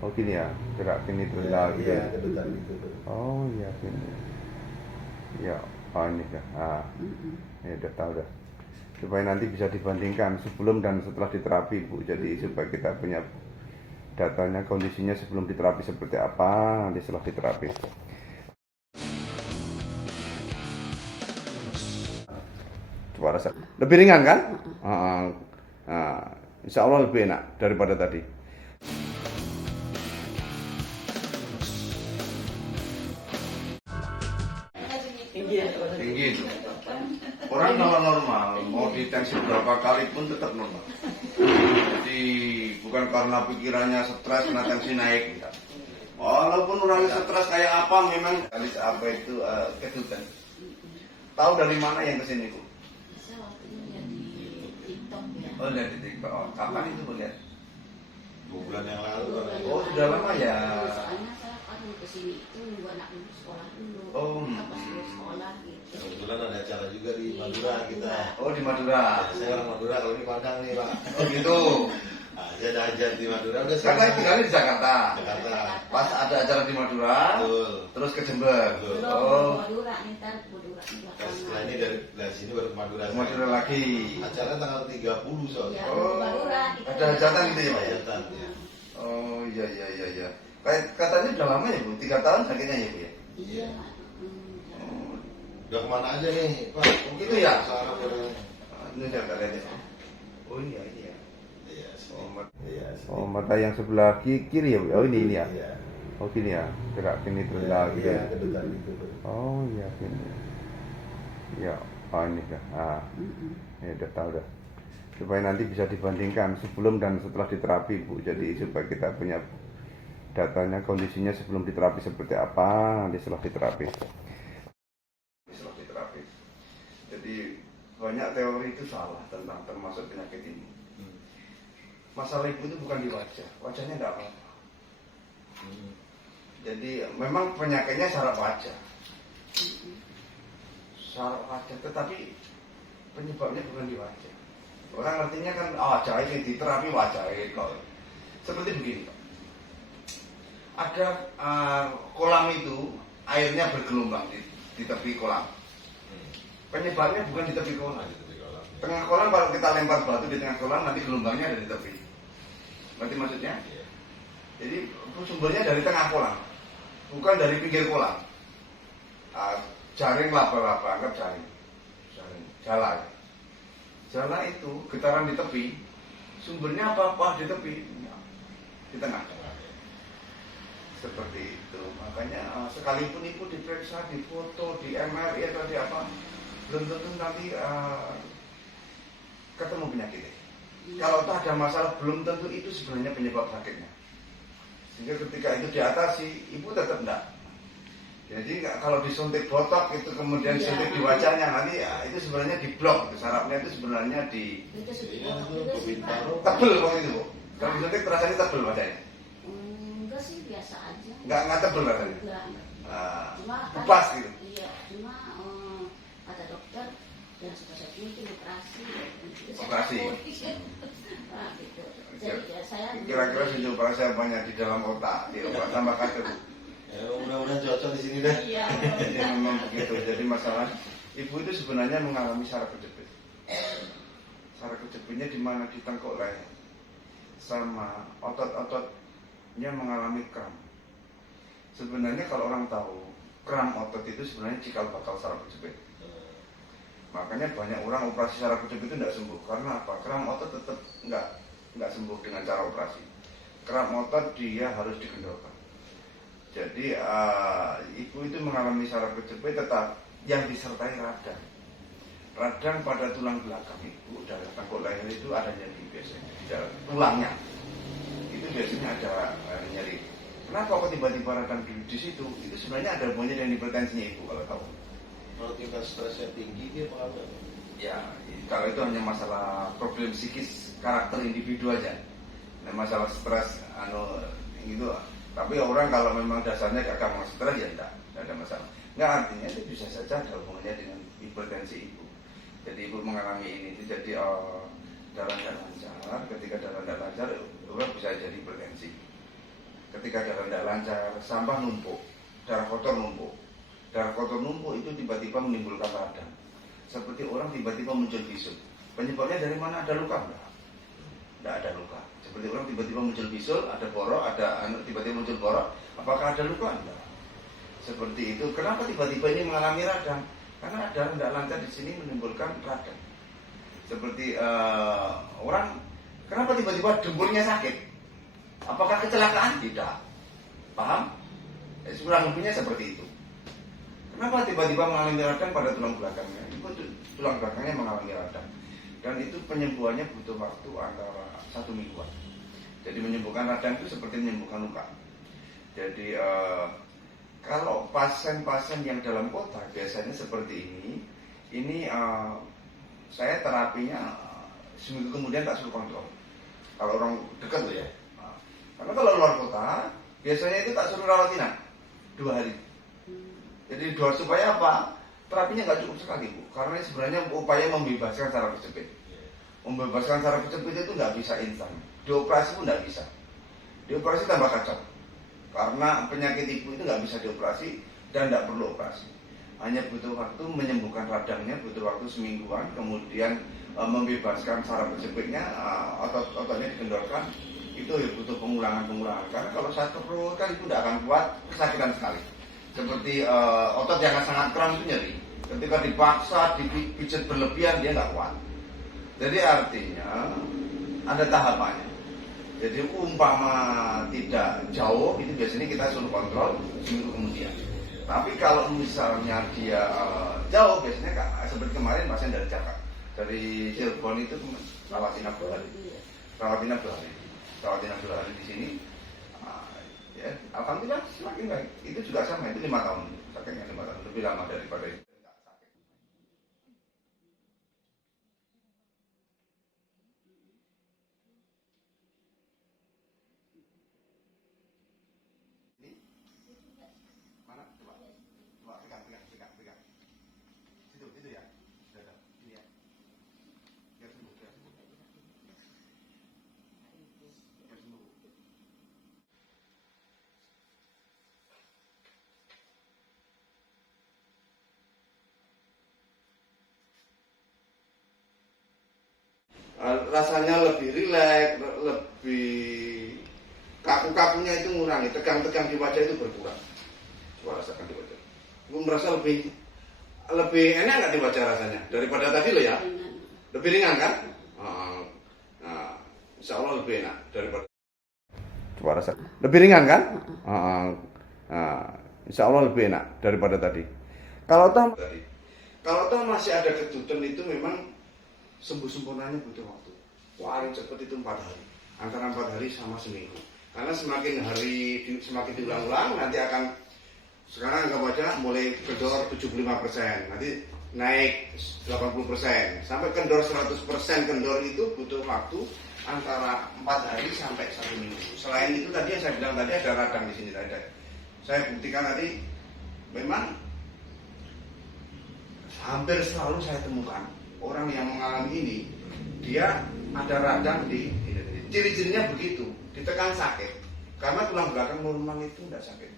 Oh gini ya, gerak gini terus gitu. Iya, kedutan gitu. Oh iya gini. Ya, oh ini ya. Ah, ya udah tahu dah. Supaya nanti bisa dibandingkan sebelum dan setelah diterapi Bu. Jadi supaya kita punya datanya, kondisinya sebelum diterapi seperti apa, nanti setelah diterapi. Coba rasa. Lebih ringan kan? Nah, insya Allah lebih enak daripada tadi. Tinggi itu. Orang kalau normal, mau ditensi berapa kali pun tetap normal. Jadi bukan karena pikirannya stres, karena tensi naik. Enggak. Walaupun orangnya stres kayak apa, memang alis apa itu kedutan. Tahu dari mana yang kesini Bu? Saya waktu itu lihat di TikTok ya. Oh lihat di TikTok. Oh, kapan itu Bu lihat? 2 bulan yang lalu. Oh sudah lama ya. Soalnya saya kan mau kesini itu nunggu anak dulu sekolah dulu. Oh. Kita pas dulu sekolah gitu. Kebetulan ada acara juga di Madura kita. Oh di Madura. Saya orang Madura, kalau ini Padang nih Pak. Oh gitu. Nah, saya ada hajat di Madura, udah Karena tinggalnya di Jakarta. Jakarta. Pas ada acara di Madura, Betul. terus ke Jember. Betul. Belum Oh, Madura nih, ntar Madura di Nah, setelah belakangan. ini dari sini baru ke Madura. ke Madura lagi. Acara tanggal 30 soalnya. Ya, Oh, Madura. kita ada hajatan gitu ya Pak ya? Hajatan ya. Oh iya iya iya iya. Kayak katanya udah lama ya Bu, 3 tahun sakitnya ya Bu ya? Iya. Oh, Udah kemana aja nih Pak? Gitu ya? Sarap udah. ini saya lihat ya. Oh iya iya. Iya, Oh, Iya, oh mata yang sebelah kiri ya Bu? Oh ini ya? Iya. Oh gini ya, gerak gini terus gitu. Iya, kedutan gitu. Oh iya gini. Ya, oh ini ya. Ah, ya udah tahu dah. Supaya nanti bisa dibandingkan sebelum dan setelah diterapi Bu. Jadi supaya kita punya datanya, kondisinya sebelum diterapi seperti apa, nanti setelah diterapi. Setelah diterapi. Jadi banyak teori itu salah tentang termasuk penyakit ini. Masalah ibu itu bukan di wajah, wajahnya tidak apa-apa. Jadi memang penyakitnya saraf wajah, saraf wajah, tetapi penyebabnya bukan di wajah. Orang artinya kan wajah ini di terapi wajah kok. Seperti begini Pak. Ada kolam itu airnya bergelombang di tepi kolam. Penyebabnya bukan di tepi kolam. Tengah kolam kalau kita lempar batu di tengah kolam nanti gelombangnya ada di tepi. Berarti maksudnya? Jadi sumbernya dari tengah kolam, bukan dari pinggir kolam. Jaring laba-laba, anggap jaring, jala. Jala itu getaran di tepi, sumbernya apa di tepi, di tengah. Seperti itu. Makanya sekalipun ibu diperiksa, difoto, di MRI atau di apa, belum tentu nanti ketemu penyakitnya. Kalau tuh ada masalah, belum tentu itu sebenarnya penyebab sakitnya. Sehingga ketika itu diatasi, ibu tetap enggak. Jadi kalau disuntik botok itu kemudian suntik di wajahnya, nanti ya, itu sebenarnya diblok. Sarafnya itu sebenarnya di Itu sedikit juga sih Pak. tebel kok itu Bu. Kalau disuntik terasanya tebel wajahnya. Enggak sih, biasa aja. Enggak tebel rasanya. Enggak. Cuma kan, Lepas gitu. Iya, cuma kata dokter yang satu-satunya itu operasi. Itu saya Operasi. takut. Nah, gitu. Jadi ya, saya Kira-kira sejauh operasi apanya di dalam otak, di otak tambah kaget. Ya, mudah-mudahan cocok di sini deh. Iya. Jadi memang begitu. Jadi masalah ibu itu sebenarnya mengalami saraf kejepit. Saraf kejepitnya di mana di tengkuk leher, sama otot-ototnya mengalami kram. Sebenarnya kalau orang tahu kram otot itu sebenarnya cikal bakal saraf kejepit. Makanya banyak orang operasi saraf kejepit itu tidak sembuh. Karena apa? Kram otot tetap nggak sembuh dengan cara operasi. Kram otot dia harus dikendorkan. Jadi ibu itu mengalami saraf kejepit tetap yang disertai radang. Radang pada tulang belakang ibu dari tengkuk leher itu ada nyeri biasanya di dalam tulangnya. Itu biasanya ada nyeri. Kenapa kok tiba-tiba radang di situ? Itu sebenarnya ada hubungannya dengan hipertensinya ibu kalau tahu. Kalau tingkat stresnya tinggi dia pengaruh. Ya, kalau itu hanya masalah problem psikis karakter individu aja. Nah, masalah stres gitu. Tapi orang kalau memang dasarnya gak gampang stres ya enggak ada masalah. Enggak, artinya itu bisa saja ada hubungannya dengan hipertensi ibu. Jadi ibu mengalami ini itu jadi darah tidak lancar. Ketika darah tidak lancar, orang bisa jadi hipertensi. ketika darah tidak lancar, sampah numpuk, darah kotor numpuk. Darah kotor numpuk itu tiba-tiba menimbulkan radang. Seperti orang tiba-tiba muncul bisul. Penyebabnya dari mana? Ada luka enggak? Tidak ada luka. Seperti orang tiba-tiba muncul bisul, ada borok, tiba-tiba muncul borok. Apakah ada luka? Enggak. Seperti itu. Kenapa tiba-tiba ini mengalami radang? Karena darah tidak lancar di sini menimbulkan radang. Seperti orang, kenapa tiba-tiba dengkulnya sakit? Apakah kecelakaan? Tidak. Paham? Kurang lebihnya seperti itu. Kenapa tiba-tiba mengalami radang pada tulang belakangnya? Itu tulang belakangnya mengalami radang. Dan itu penyembuhannya butuh waktu antara 1 mingguan. Jadi menyembuhkan radang itu seperti menyembuhkan luka. Jadi kalau pasien-pasien yang dalam kota biasanya seperti ini saya terapinya seminggu kemudian tak suruh kontrol. Kalau orang dekat loh ya. Karena kalau luar kota biasanya itu tak suruh rawat inap 2 hari. Jadi supaya apa? Terapinya nggak cukup sekali, Bu. Karena sebenarnya upaya membebaskan saraf kejepit. Membebaskan saraf kejepit itu nggak bisa instan. Dioperasi pun nggak bisa. Dioperasi tambah kacau. Karena penyakit ibu itu nggak bisa dioperasi dan nggak perlu operasi. Hanya butuh waktu menyembuhkan radangnya, butuh waktu semingguan, kemudian membebaskan saraf kejepitnya, otot-ototnya dikendorkan. Itu ya butuh pengulangan. Karena kalau saya keperluan itu tidak akan kuat, kesakitan sekali. Seperti otot yang sangat kram itu nyeri. Ketika dipaksa, dipijat berlebihan, dia nggak kuat. Jadi artinya ada tahapannya. Jadi umpama tidak jauh, itu biasanya kita suruh kontrol seminggu kemudian. Tapi kalau misalnya dia jauh, biasanya seperti kemarin pasien dari Jakarta, dari Cirebon itu rawat inap 2 hari. Rawat inap 2 hari di sini. Ya, alhamdulillah semakin baik. Itu juga sama, itu 5 tahun. Sakitnya 5 tahun, lebih lama daripada itu. Ini mana? Coba pegang. Situ ya. Sudah. Ini ya. Biar sembuh. Biar sembuh. Rasanya lebih rileks, lebih kaku-kakunya itu ngurangi, tegang-tegang di wajah itu berkurang. Coba rasakan di wajah. Gue merasa lebih enak nggak di wajah rasanya daripada tadi lo ya? Lebih ringan kan? Nah, insya Allah lebih enak daripada. Coba rasakan. Lebih ringan kan? Insya Allah lebih enak daripada tadi. Kalau toh masih ada kedutan itu memang sembuh sempurnanya butuh waktu. Paling cepat itu 4 hari, antara 4 hari sama seminggu. Karena semakin hari semakin diulang-ulang nanti akan, sekarang anggap aja mulai kendor 75%, nanti naik 80%, sampai kendor 100%. Kendor itu butuh waktu antara 4 hari sampai 1 minggu. Selain itu tadi yang saya bilang tadi ada radang di sini tadi. Saya buktikan tadi, memang hampir selalu saya temukan orang yang mengalami ini, dia ada radang di ciri-cirinya begitu, ditekan sakit. Karena tulang belakang normal itu tidak sakit.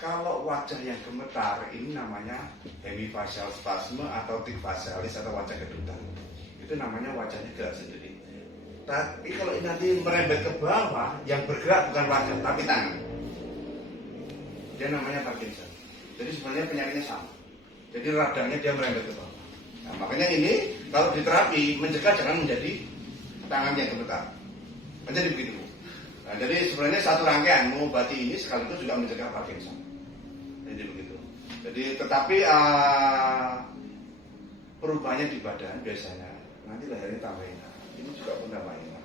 Kalau wajah yang gemetar ini namanya hemifacial spasme atau tic facialis atau wajah kedutan. Itu namanya wajahnya gerak sendiri. Tapi kalau nanti merembet ke bawah, yang bergerak bukan wajah tapi tangan. Dia namanya Parkinson. Jadi sebenarnya penyakitnya sama. Jadi radangnya dia merembet ke bawah. Nah, makanya ini kalau diterapi mencegah jangan menjadi tangan yang gemetar. Menjadi begitu. Nah, jadi sebenarnya satu rangkaian mengobati ini sekaligus juga mencegah Parkinson. Jadi begitu. Jadi tetapi perubahannya di badan biasanya nanti lehernya tambah enak. Ini juga pun tambah enak.